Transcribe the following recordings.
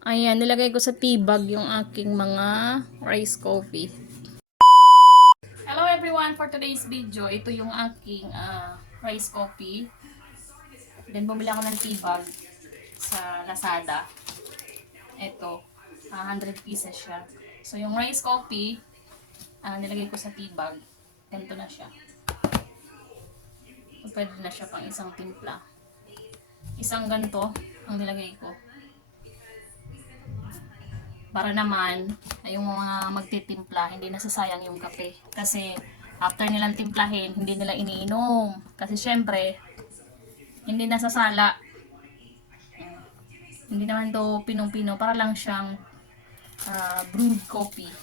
Ayan, nilagay ko sa tea bag yung aking mga rice coffee. Hello everyone! For today's video, ito yung aking ah, rice coffee. Then bumili ako ng tea bag sa Lazada. Ito, ah, 100 pieces siya. So yung rice coffee, ah, nilagay ko sa tea bag. Ganito na siya. Pwede na siya pang isang timpla. Isang ganito ang nilagay ko. Para naman, yung mga magtitimpla, hindi nasasayang yung kape. Kasi, after nilang timplahin, hindi nila iniinom. Kasi syempre, hindi nasasala. Hindi naman to pinong-pino, para lang siyang ah, brewed coffee.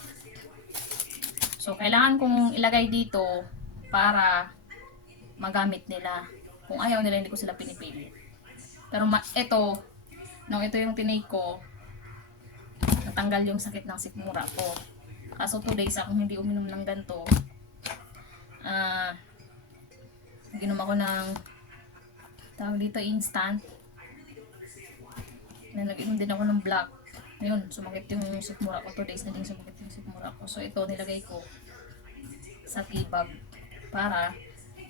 So, kailangan kong ilagay dito para magamit nila. Kung ayaw nila, hindi ko sila pinipili. Pero ma- ito, nung ito yung tinake ko, natanggal yung sakit ng sikmura ko. Kaso 2 days akong hindi uminom ng ganito. Ah, ginom ako ng tawag dito instant. Na nag-inom din ako ng black. Ayun, sumakit yung sikmura ko. 2 days na din sumakit yung sikmura ko. So ito nilagay ko sa tibag para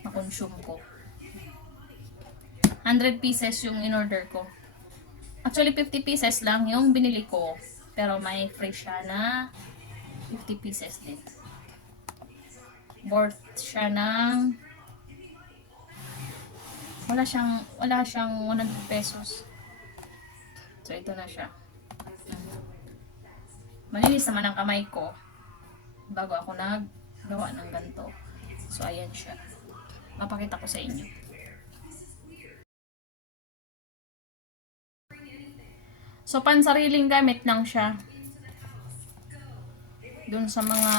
makonsume ko. 100 pieces yung in-order ko. Actually, 50 pieces lang yung binili ko. Pero may free siya na 50 pieces din. Worth siya ng wala siyang wala siyang 100 pesos. So ito na siya. Malinis naman ang kamay ko bago ako naggawa ng ganito. So ayan siya. Mapakita ko sa inyo. So, pansariling gamit lang siya. Dun sa mga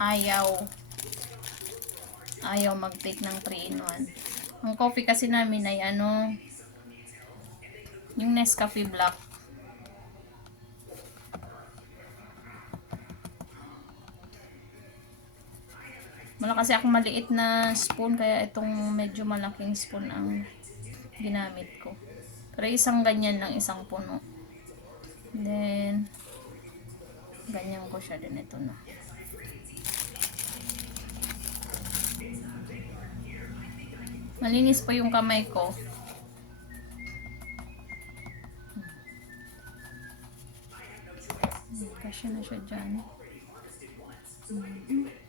ayaw ayaw mag-take ng 3 in 1. Ang coffee kasi namin ay ano yung Nescafe Black. Wala kasi akong maliit na spoon kaya itong medyo malaking spoon ang ginamit ko. Pero isang ganyan lang, isang puno. Then, ganyan ko siya din ito na. Malinis pa yung kamay ko. Hmm, Kasya na siya dyan. Mhm.